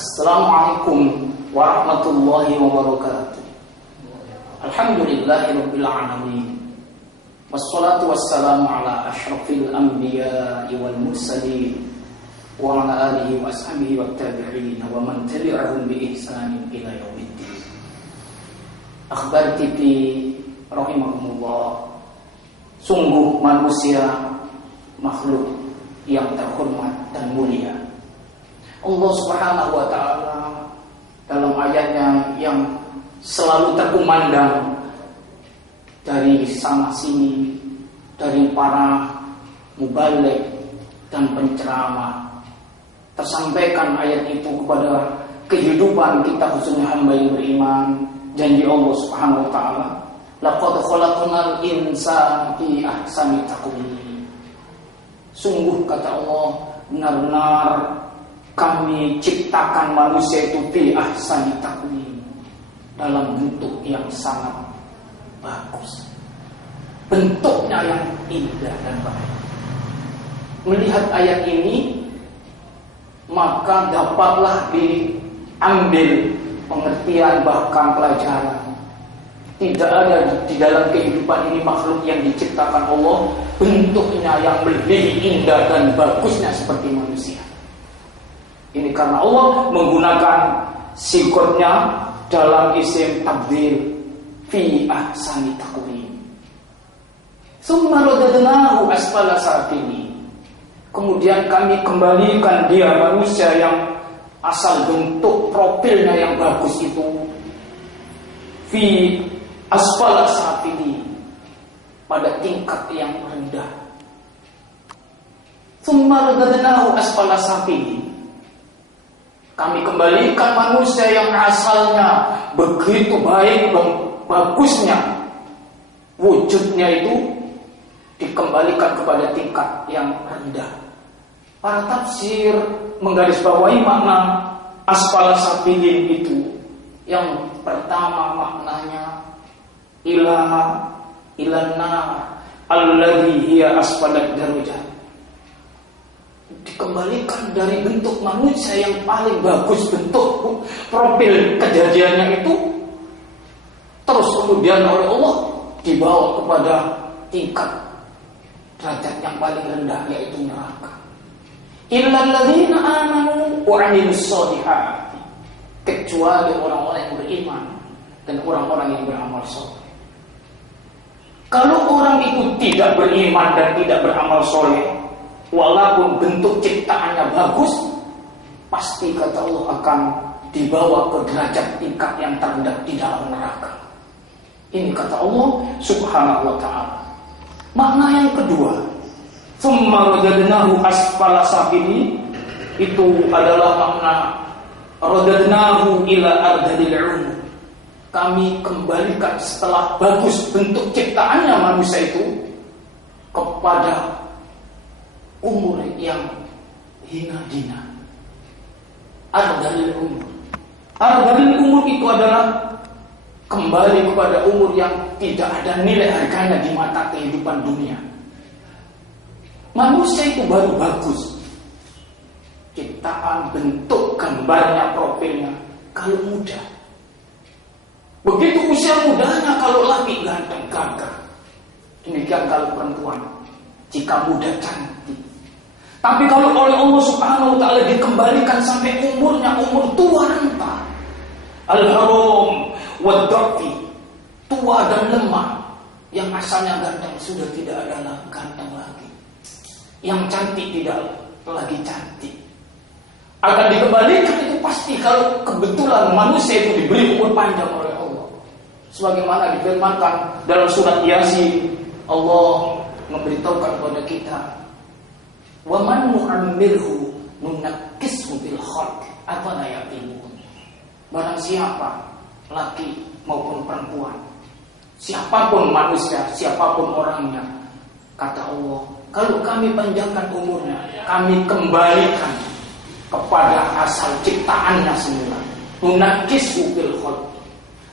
Assalamualaikum warahmatullahi wabarakatuh. Alhamdulillahirabbil alamin. Wassalatu wassalamu ala asyrafil anbiya'i wal mursalin wa ala alihi wa ashabihi wat tabi'in wa man tabi'ahum bi ihsanin ila yaumiddin. Akhbar TV rahimahumullah. Sungguh manusia makhluk yang terhormat dan mulia. Allah Subhanahu wa taala dalam ayatnya yang selalu terkumandang dari sana sini, dari para mubaligh dan penceramah, tersampaikan ayat itu kepada kehidupan kita khususnya hamba yang beriman. Janji Allah Subhanahu wa taala, laqad khalaqnal insana fi ahsani taqwim. Sungguh kata Allah, benar-benar kami ciptakan manusia itu fi ahsani taqwim, dalam bentuk yang sangat bagus, bentuknya yang indah dan baik. Melihat ayat ini, maka dapatlah diambil pengertian bahkan pelajaran. Tidak ada di dalam kehidupan ini makhluk yang diciptakan Allah bentuknya yang lebih indah dan bagusnya seperti manusia. Ini karena Allah menggunakan sifatnya dalam isim tabdil fi ahsani taqwim. Summa radadnahu asfala safilin. Kemudian kami kembalikan dia manusia yang asal bentuk profilnya yang bagus itu fi asfala safilin, pada tingkat yang rendah. Summa radadnahu asfala safilin. Kami kembalikan manusia yang asalnya begitu baik dan bagusnya, wujudnya itu dikembalikan kepada tingkat yang rendah. Para tafsir menggarisbawahi makna asfala safilin itu. Yang pertama maknanya ilanna alladhi hiya asfalat darajat. Dikembalikan dari bentuk manusia yang paling bagus, bentuk profil kejadiannya itu, terus kemudian oleh Allah dibawa kepada tingkat derajat yang paling rendah, yaitu neraka. Illal ladzina amanu wa 'amilus shalihat, kecuali orang-orang yang beriman dan orang-orang yang beramal saleh. Kalau orang itu tidak beriman dan tidak beramal soleh, walaupun bentuk ciptaannya bagus, pasti kata Allah akan dibawa ke derajat tingkat yang terendah di dalam neraka. Ini kata Allah Subhanahu wa ta'ala. Makna yang kedua, summa radadnahu asfala safilin, itu adalah makna radadnahu ila ardhil umur. Kami kembalikan setelah bagus bentuk ciptaannya manusia itu kepada umur yang hina-dina. Ardhil umur. Ardhil umur itu adalah kembali kepada umur yang tidak ada nilai harganya di mata kehidupan dunia. Manusia itu baru bagus, ciptaan, bentuk, gambarnya, profilnya kalau muda. Begitu usia mudanya, kalau laki ganteng gagah. Demikian kalau perempuan, jika muda cantik. Tapi kalau oleh Allah Subhanahu wa ta'ala dikembalikan sampai umurnya umur tua renta, al-haram wad-dhafi, tua dan lemah. Yang asalnya ganteng sudah tidak ada ganteng lagi, yang cantik tidak lagi cantik. Akan dikembalikan itu pasti kalau kebetulan manusia itu diberi umur panjang oleh Allah. Sebagaimana difirmankan dalam surat Yasin, Allah memberitahukan kepada kita, wa man nu'ammirhu nunakkishu bil khalq afala yaqilun. Barang siapa, laki maupun perempuan, siapapun manusia, siapapun orangnya, kata Allah, kalau kami panjangkan umurnya, kami kembalikan kepada asal ciptaannya semula. Nunakkishu bil khalq,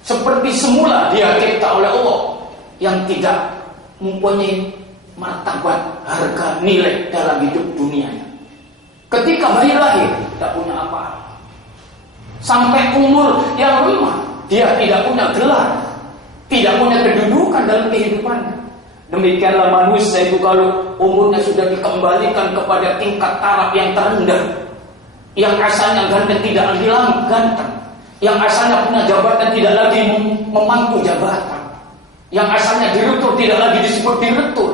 seperti semula dia cipta oleh Allah, yang tidak mempunyai martabat, harga, nilai dalam hidup dunianya. Ketika bayi lahir, tidak punya apa-apa. Sampai umur yang lemah, dia tidak punya gelar, tidak punya kedudukan dalam kehidupannya. Demikianlah manusia itu kalau umurnya sudah dikembalikan kepada tingkat taraf yang terendah, yang asalnya ganteng tidak lagi ganteng, yang asalnya punya jabatan tidak lagi memangku jabatan, yang asalnya direktur tidak lagi disebut direktur.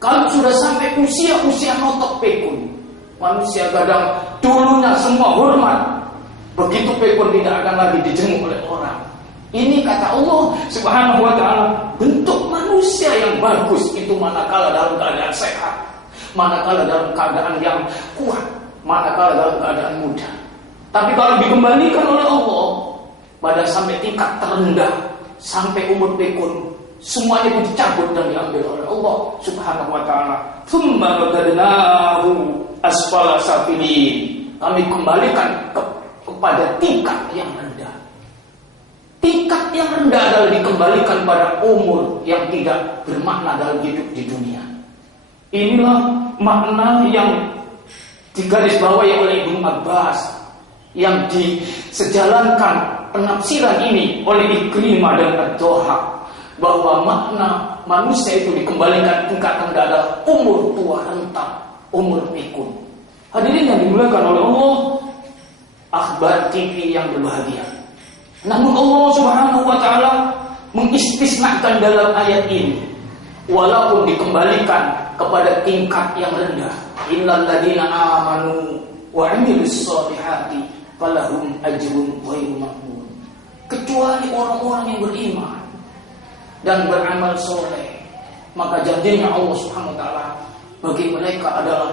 Kalau sudah sampai usia notok pekun, manusia kadang dulunya semua hormat, begitu pekun tidak akan lagi dijenguk oleh orang. Ini kata Allah Subhanahu wa ta'ala, bentuk manusia yang bagus itu manakala dalam keadaan sehat, manakala dalam keadaan yang kuat, manakala dalam keadaan muda. Tapi kalau dikembalikan oleh Allah pada sampai tingkat terendah, sampai umur pekun, semuanya itu dicabut dan diambil oleh Allah Subhanahu wa ta'ala. Tsumma radadnahu asfala safilin. Kami kembalikan kepada tingkat yang rendah. Tingkat yang rendah adalah dikembalikan pada umur yang tidak bermakna dalam hidup di dunia. Inilah makna yang digarisbawahi oleh Ibnu Abbas, yang disejalankan penafsiran ini oleh Ikrimah dan Ad-Dhahak, bahwa makna manusia itu dikembalikan tingkat rendah adalah umur tua renta, umur pikun. Hadirin yang dimuliakan oleh Allah, akhbar TV yang berbahagia. Namun Allah Subhanahu wa ta'ala mengistisnakan dalam ayat ini, walaupun dikembalikan kepada tingkat yang rendah, illal ladzina amanu wa 'amilus shalihati falahum ajrun ghairu mamnun. Kecuali orang-orang yang beriman dan beramal soleh, maka janjinya Allah Subhanahu wa ta'ala bagi mereka adalah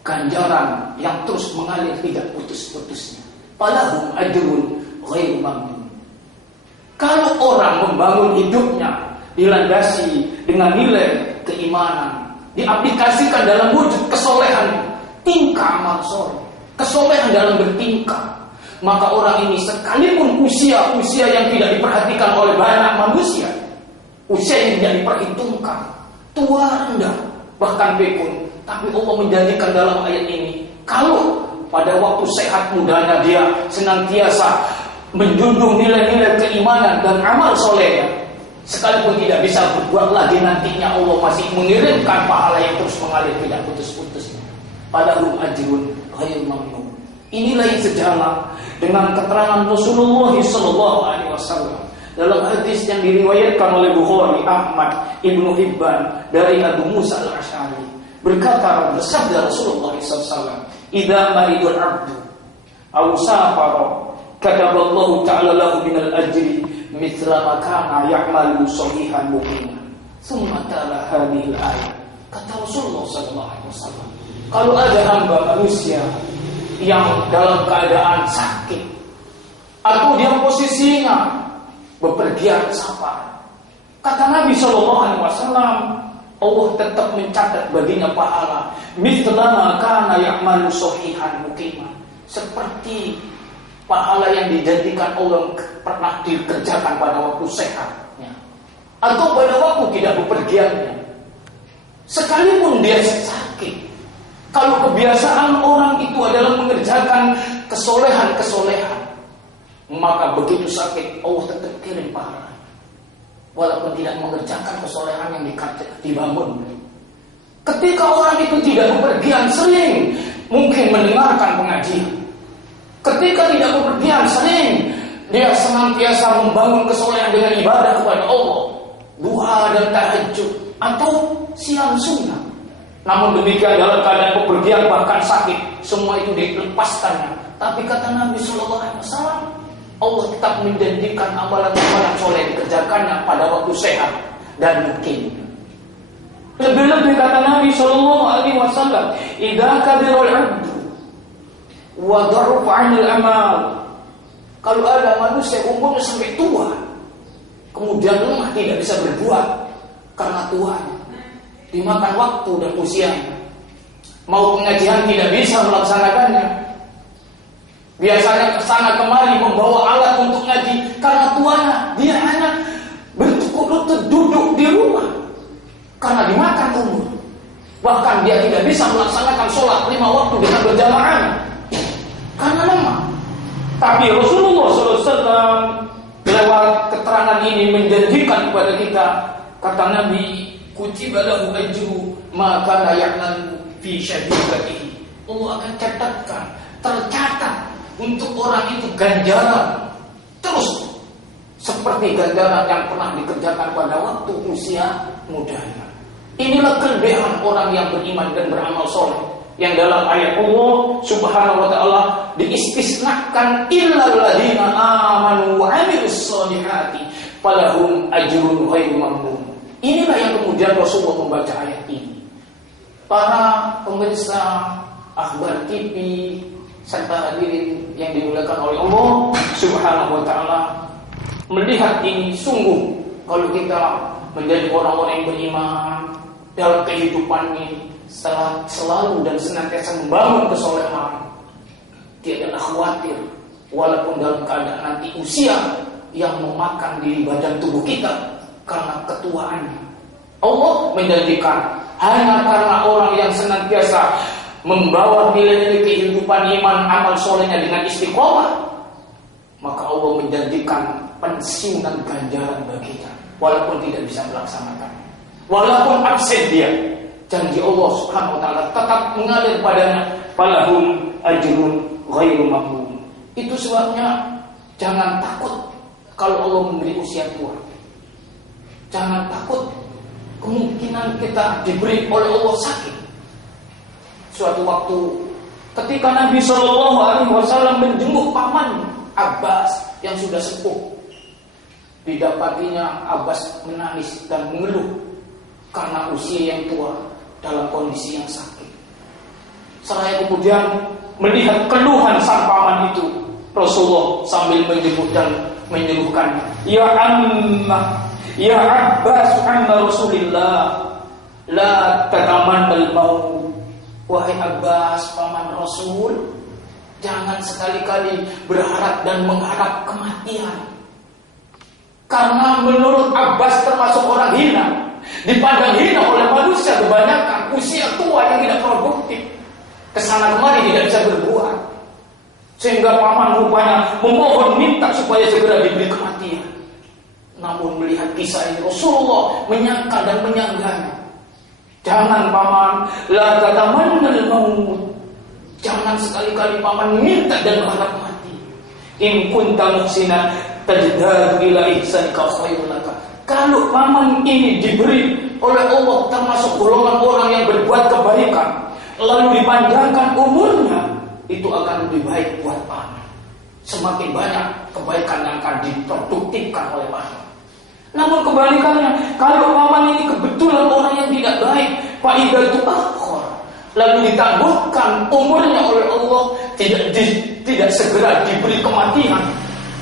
ganjaran yang terus mengalir tidak putus-putusnya. Falahum ajrun ghairu mamnun. Kalau orang membangun hidupnya dilandasi dengan nilai keimanan, diaplikasikan dalam wujud kesolehan, tingkah amal soleh, kesolehan dalam bertingkah, maka orang ini sekalipun usia yang tidak diperhatikan oleh banyak manusia, usia yang tidak diperhitungkan, tua rendah, bahkan pikun, tapi Allah menjanjikan dalam ayat ini, kalau pada waktu sehat mudanya dia senantiasa menjunjung nilai-nilai keimanan dan amal solehnya, sekalipun tidak bisa berbuat lagi, nantinya Allah masih mengirimkan pahala yang terus mengalir tidak putus-putusnya. Padahal ajrun ghairu mamnun. Inilah yang sejalan dengan keterangan Rasulullah SAW dalam hadis yang diriwayatkan oleh Bukhari, Ahmad, Ibnu Hibban dari Abu Musa al-Asy'ari. Bersabda Rasulullah SAW, "Idza maridul 'abdu aw safara kataballahu ta'ala lahu minal ajri mithla ma kana ya'malu sahihan muqiman." Tsumma ta'ala hadhil ayat. Kata Rasulullah SAW, kalau ada hamba manusia yang dalam keadaan sakit atau dia posisinya bepergian safar, kata Nabi SAW, Allah tetap mencatat baginya pahala mithla ma kana ya'malu sahihan muqiman, seperti pahala yang dijanjikan Allah pernah dikerjakan pada waktu sehatnya atau pada waktu tidak bepergiannya. Sekalipun dia sakit, kalau kebiasaan orang itu adalah mengerjakan kesolehan, maka begitu sakit Allah tetap kirim pahala, walaupun tidak mengerjakan kesolehan yang dibangun. Ketika orang itu tidak bepergian, sering mungkin mendengarkan pengajian. Ketika tidak bepergian, sering dia senantiasa membangun kesolehan dengan ibadah kepada Allah, duha dan tahajud atau siam sunnah. Namun demikian dalam keadaan bepergian bahkan sakit, semua itu dilepaskannya. Tapi kata Nabi SAW, Allah tetap menjanjikan amalan-amalan soleh dikerjakannya pada waktu sehat dan mungkin. Lebih-lebih kata Nabi SAW, "Idza kabirul 'abdu wa dharufa 'anil amal." Kalau ada manusia umurnya sampai tua, kemudian lemah tidak bisa berbuat karena tuanya, dimakan waktu dan usianya, mau pengajian tidak bisa melaksanakannya, biasanya kesana kemari membawa alat untuk ngaji karena tuanya, dia hanya bertukuk lutut duduk di rumah karena dimakan umur, bahkan dia tidak bisa melaksanakan sholat 5 waktu dengan berjamaah karena lemah. Tapi Rasulullah SAW lewat keterangan ini menjanjikan kepada kita, kata Nabi, kutiba lahu ajru ma kana ya'lamu fi syadidatihi. Allah akan catatkan, tercatat untuk orang itu ganjaran terus seperti ganjaran yang pernah dikerjakan pada waktu usia mudanya. Inilah kelebihan orang yang beriman dan beramal soleh, yang dalam ayat Allah Subhanahu wa taala diistisnakan illal ladzina amanu wa 'amilus shalihati falahum ajrun ghairu mamnun. Inilah yang kemudian Rasulullah membaca ayat ini. Para pemirsa akhbar TV serta hadirin yang dimuliakan oleh Allah Subhanahu wa taala, melihat ini sungguh kalau kita menjadi orang-orang yang beriman dalam kehidupan ini selalu dan senantiasa membangun kesolehan, tidaklah khawatir walaupun dalam keadaan nanti usia yang memakan di badan tubuh kita karena ketuaannya. Allah menjanjikan hanya karena orang yang senantiasa membawa nilai-nilai kehidupan iman amal solehnya dengan istiqomah, maka Allah menjanjikan pensiunan ganjaran baginya walaupun tidak bisa melaksanakan, walaupun absen dia. Janji Allah Subhanahu wa taala tetap mengalir padanya, falahum ajrun ghairu mamnun. Itu sebabnya jangan takut kalau Allah memberi usia tua. Jangan takut kemungkinan kita diberi oleh Allah sakit. Suatu waktu ketika Nabi Shallallahu Alaihi Wasallam menjenguk paman Abbas yang sudah sepuh, didapatinya Abbas menangis dan mengeluh karena usia yang tua dalam kondisi yang sakit. Seraya kemudian melihat keluhan sang paman itu, Rasulullah sambil menyebut dan menyuruhkan, ya amma, ya Abbas amma Rasulillah, la tatamannal maut. Wahai Abbas, paman Rasul, jangan sekali-kali berharap dan mengharap kematian. Karena menurut Abbas termasuk orang hina, dipandang hina oleh manusia kebanyakan, usia tua yang tidak produktif, kesana kemari tidak bisa berbuat, sehingga paman rupanya memohon minta supaya segera diberi kematian. Namun melihat kisah ini, Rasulullah menyangka dan menyanggahnya. Jangan paman, la tatamannal maut. Jangan sekali-kali paman minta dan berharap mati. In kunta muhsina tajdadu ila ihsanika khairun laka. Kalau paman ini diberi oleh Allah termasuk golongan orang yang berbuat kebaikan, lalu dipanjangkan umurnya, itu akan lebih baik buat paman. Semakin banyak kebaikan yang akan diproduktifkan oleh paman. Namun kebalikannya, kalau paman ini kebetulan orang yang tidak baik, fa'idatu akhor, lalu ditangguhkan umurnya oleh Allah, tidak segera diberi kematian,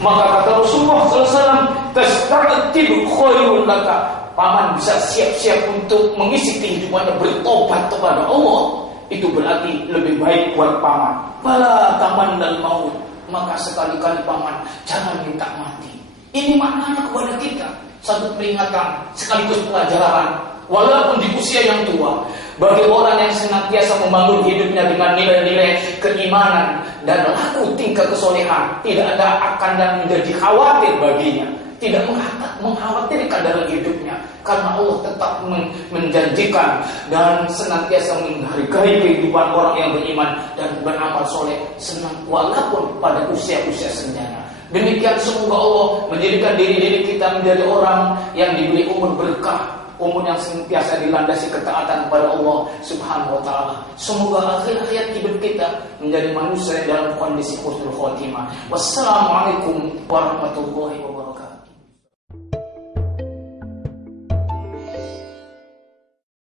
maka kata Rasulullah SAW, tasta'tibu khairun laka, paman bisa siap-siap untuk mengisi kehidupannya bertobat kepada Allah, itu berarti lebih baik buat paman. Fala tamannal maut, maka sekali-kali paman jangan minta mati. Ini maknanya kepada kita satu peringatan sekaligus pelajaran, walaupun di usia yang tua, bagi orang yang senantiasa membangun hidupnya dengan nilai-nilai keimanan dan laku tingkah kesolehan, tidak ada akan dan menjadi khawatir baginya, tidak mengkhawatirkan dalam hidupnya, karena Allah tetap menjanjikan dan senantiasa menghargai kehidupan orang yang beriman dan beramal soleh, senang walaupun pada usia-usia senjanya. Demikian semoga Allah menjadikan diri-diri kita menjadi orang yang diberi umur berkah, umur yang senantiasa dilandasi ketaatan kepada Allah Subhanahu wa taala. Semoga akhir hayat hidup kita menjadi manusia dalam kondisi husnul khotimah. Wassalamualaikum warahmatullahi wabarakatuh.